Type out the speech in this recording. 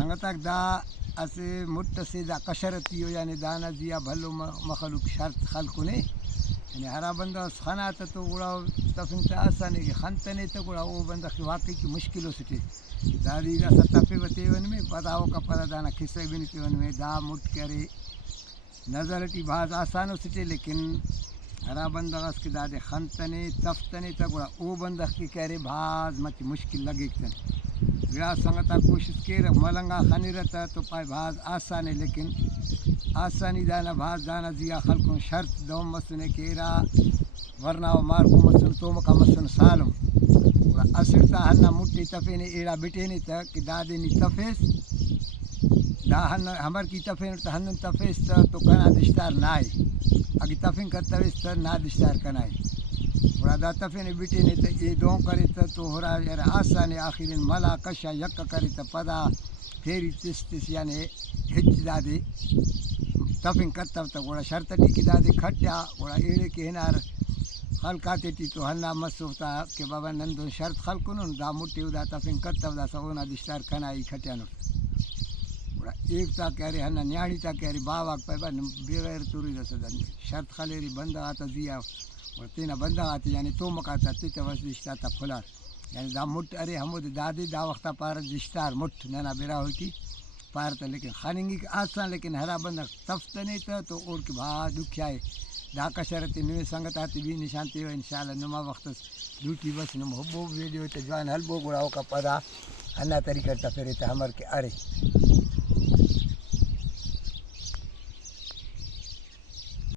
संगतक दा असे मुट्ट से दा कशरती हो यानी दाना जिया भलो मखलूक शर्त खलकु ने यानी हरा बंदा खाना तो गुड़ा तफिन तो आसानी की खनतने तो गुड़ा वो बंदा की वाकई की मुश्किलों से दादी का सतफे बतेवन में पताओ का पता दाना खिस्से भी नहीं में दा मुट करे नज़र टी बाज आसानों से लेकिन हरा बंदा के दादे खनतने तफ्तने तक गुड़ा वो बंदा की कह रहे भाज मत मुश्किल लगे विराज संगता कोशिश कर मलंगा खानी रहता तो पाए भाज आसान है लेकिन आसानी दाना भाज दाना जिया खलकों शर्त दो मसने केरा वरना मार को मसन तो मका मसन सालम असरता हन्ना मुट्ठी तफे ने एड़ा बिटे ने तक कि दादे नी तफेस दा हन हमर की तफे तो हन तफेस तो कना दिस्तार नाय अगी तफिन करतवेस तो ना दिस्तार कनाय दा तफे ने बिटे ने तो ये दो करे तो हो रहा यार आसान आखिर मला कशा यक करे तो पदा फेरी तिस यानी हिच दादे तफिन करतव तो गोड़ा शर्त टी की दादे खट्या गोड़ा एड़े के हिनार खलकाते टी तो हन्ना मसोता के बाबा नंदो शर्त खलकुन दा मुट्टी उदा तफिन करतव दा सवना दिस्तार कनाई खट्यानो गोड़ा एक ता कह रहे हन्ना न्याणी ता कह रही बावा पैबा बेगैर तुरी दस शर्त खलेरी बंदा आता दिया और तीन बंदा आती यानी तो मकाता तीत वस दिश्ता था फुलार यानी दा मुठ अरे हमद दादी दा वक्ता पार दिश्तार मुठ नैना बेरा होती पार था लेकिन खानेंगी आसान लेकिन हरा बंदा तफ्त नहीं था तो और के भा दुखियाए दा कशरती नुए संगत आती भी निशानती हो इंशाल्लाह नुमा वक्त ड्यूटी बस नुम हब्बो वीडियो तो जवान हलबो गुड़ाओ का पदा अन्ना तरीका फिर हमर के अरे